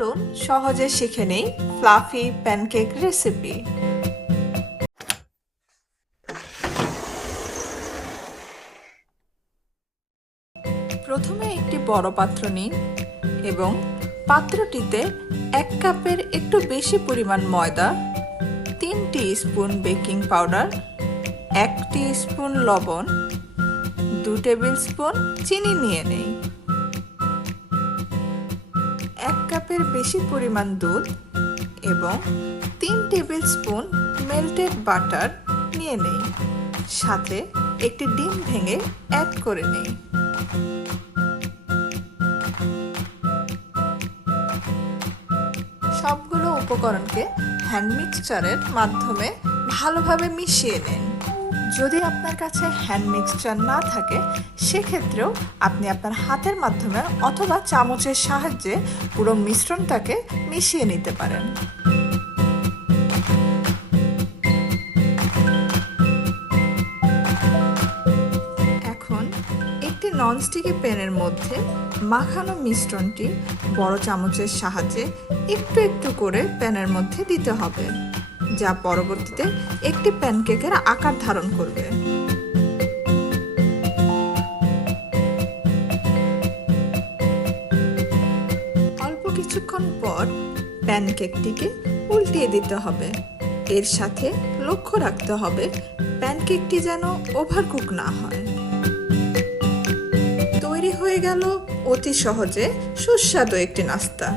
চলুন সহজে শিখে নেই ফ্লাফি প্যানকেক রেসিপি। প্রথমে একটি বড় পাত্র নিন এবং পাত্রটিতে 1 কাপের একটু বেশি পরিমাণ ময়দা, 3 টিস্পুন বেকিং পাউডার, 1 টিস্পুন লবণ, 2 টেবিল স্পুন চিনি নিয়ে নেই। 1 কাপের বেশি পরিমাণ দুধ এবং 3 টেবিল স্পুন মেল্টেড বাটার নিয়ে নেই। সাথে একটি ডিম ভেঙে অ্যাড করে নেই। সবগুলো উপকরণকে হ্যান্ড মিক্সচারের মাধ্যমে ভালোভাবে মিশিয়ে নিন। যদি আপনার কাছে হ্যান্ড মিক্সচার না থাকে সেক্ষেত্রেও আপনি আপনার হাতের মাধ্যমে অথবা চামচের সাহায্যে পুরো মিশ্রণটাকে মিশিয়ে নিতে পারেন। এখন একটি ননস্টিকি প্যানের মধ্যে মাখানো মিশ্রণটি বড় চামচের সাহায্যে একটু একটু করে প্যানের মধ্যে দিতে হবে, যা পরবর্তীতে একটি প্যানকেকের আকার ধারণ করবে। অল্প কিছুক্ষণ পর প্যানকেকটিকে উল্টিয়ে দিতে হবে। এর সাথে লক্ষ্য রাখতে হবে প্যানকেকটি যেন ওভারকুক না হয়। তৈরি হয়ে গেল অতি সহজে সুস্বাদু একটি নাস্তা।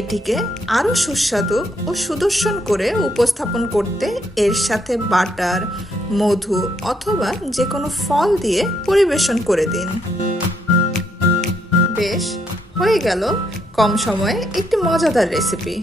এটিকে আরও সুস্বাদু ও সুদর্শন করে উপস্থাপন করতে এর সাথে বাটার, মধু অথবা যে কোনো ফল দিয়ে পরিবেশন করে দিন। বেশ, হয়ে গেল কম সময়ে একটি মজাদার রেসিপি।